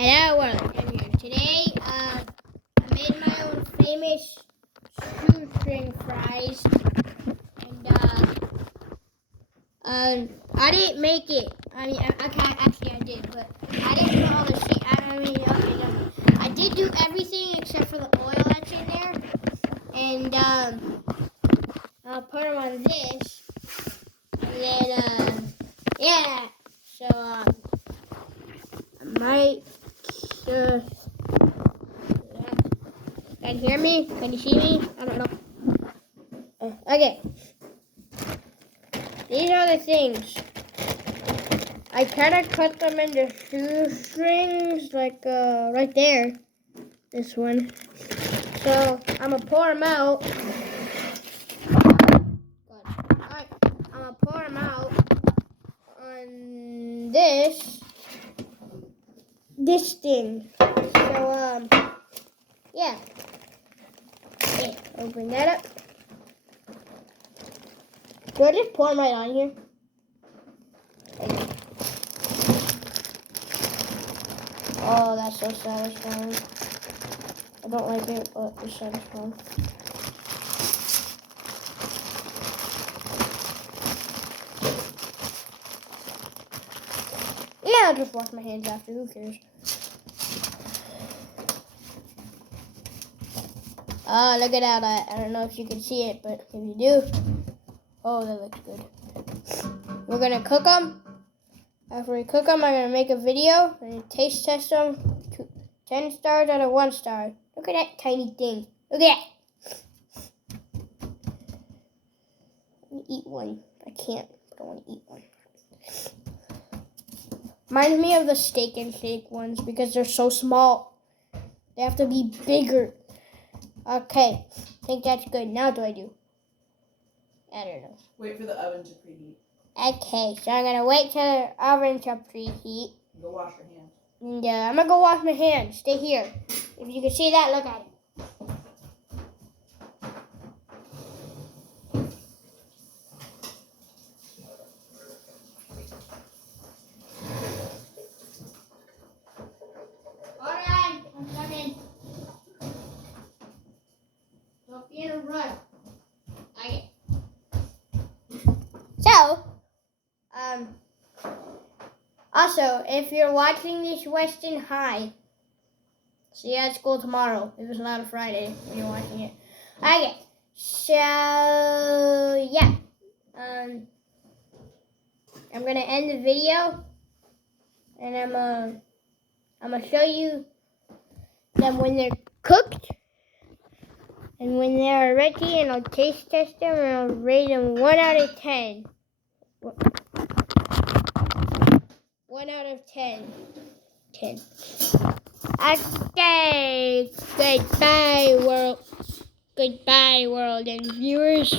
Hello world, I'm here. Today, I made my own famous shoestring fries, and I didn't make it. I mean, I did, but I didn't put all the shit. I did do everything except for the oil that's in there, and I'll put them on this, and then yeah. So I might. Can you hear me? Can you see me? I don't know. Okay. These are the things. I kind of cut them into shoestrings, like right there. This one. So I'm gonna pour them out. Alright, I'm gonna pour them out on this thing. So yeah. Okay, open that up. Do I just pour them right on here? Oh, that's so satisfying. I don't like it, but it's satisfying. Yeah, I'll just wash my hands after. Who cares? Oh, look at that. I don't know if you can see it, but if you do, oh, that looks good. We're going to cook them. After we cook them, I'm going to make a video and taste test them. 10 stars out of 1 star. Look at that tiny thing. Look at that. Let me eat one. I can't, but I want to eat one. Reminds me of the Steak and Shake ones because they're so small. They have to be bigger. Okay, I think that's good. Now what do I do? I don't know. Wait for the oven to preheat. Okay, so I'm going to wait till the oven to preheat. Go wash your hands. And I'm going to go wash my hands. Stay here. If you can see that, look at it. Alright, I'm coming. Don't be in a rush. Okay. So, also, if you're watching this Weston High, see you at school tomorrow. It was not a Friday when you're watching it. Okay, so yeah, I'm gonna end the video, and I'm gonna show you them when they're cooked and when they're ready, and I'll taste test them and I'll rate them 1 out of 10. 1 out of 10. 10. Okay. Goodbye, world and viewers.